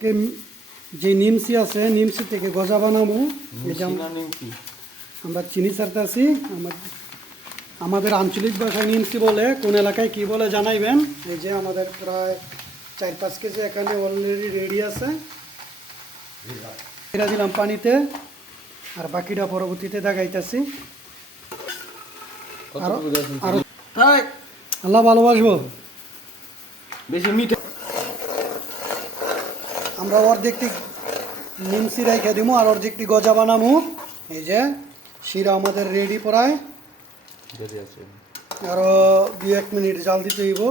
যে নিমসি আছে নিমসি থেকে গজা বানাবো। আমরা চিনি ছাড়তেছি। আমাদের আঞ্চলিক ভাষায় নিমসি বলে, কোন এলাকায় কি বলে জানাইবেন। এই যে আমাদের প্রায় 4-5 কেজি এখানে অলরেডি রেডি আছে। এটা দিলাম পানিতে, আর বাকিটা পরবর্তীতে দেখাইতেছি। আল্লাহ ভালোবাসবো বেশি মিঠা। আমরা অর্ধেকটি নিমসি রেখে দিব আর অর্ধেকটি গজা বানাবো। এই যে শিরা আমাদের রেডি প্রায়, আরো 2-1 মিনিট জাল দিতে হইব।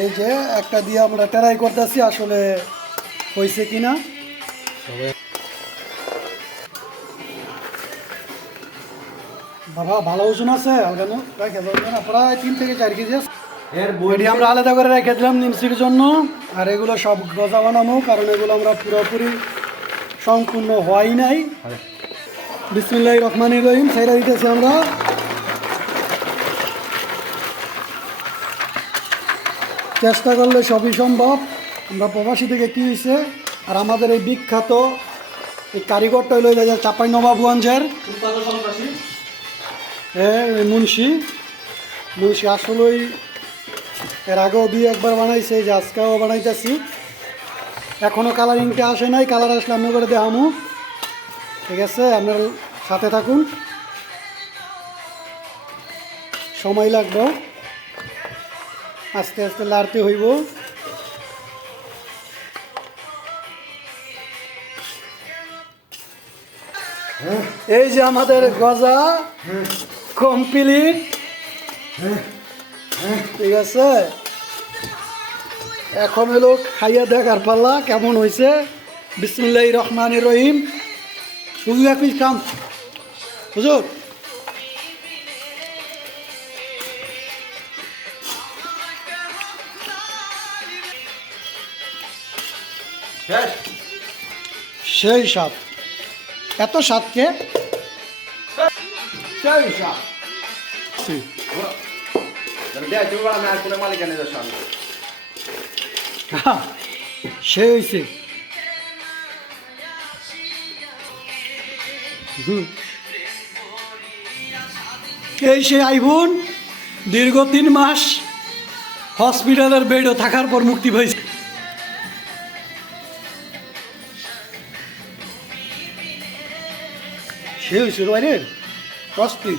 এই যে একটা দিয়ে আমরা ট্রাই করতেছি আসলে হয়েছে কিনা। বাবা ভালো ওজন আছে, প্রায় 3 থেকে 4 কেজি আছে। বডি আমরা আলাদা করে রেখে দিলাম নিমসির জন্য, আর এগুলো সব গজা বানাবো, কারণ এগুলো আমরা পুরোপুরি সম্পূর্ণ হয় নাই। বিসমিল্লাহির রহমানির রহিম ছাইরা দিতেছি আমরা। চেষ্টা করলে সবই সম্ভব। আমরা প্রবাসী থেকে কী হয়েছে, আর আমাদের এই বিখ্যাত এই কারিগরটা হইল চাঁপাইনবাবগঞ্জের মুন্সি আসলেই এর আগেও 2-1 বানাইছে, যে আজকেও বানাইতেছি। এখনও কালারিংটা আসে নাই, কালার আসলে আমি করে দেখামু। ঠিক আছে, আপনার সাথে থাকুন, সময় লাগবে, আস্তে আস্তে লাড়তে হইব। এই যে আমাদের গজা কমপ্লিট। ঠিক আছে, এখন হলো খাইয়া দেখার পাল্লা কেমন হয়েছে। বিসমিল্লাহির রহমানির রহিম। হুজুর এক পিস খাম, হুজুর। সেই স্বাদ, এত স্বাদকে সেই স্বাদ। সে হয়েছে। এই সে আইবুন দীর্ঘ 3 মাস হসপিটালের বেডও থাকার পর মুক্তি পাইছে। সে হয়েছে বাইরের 10 দিন।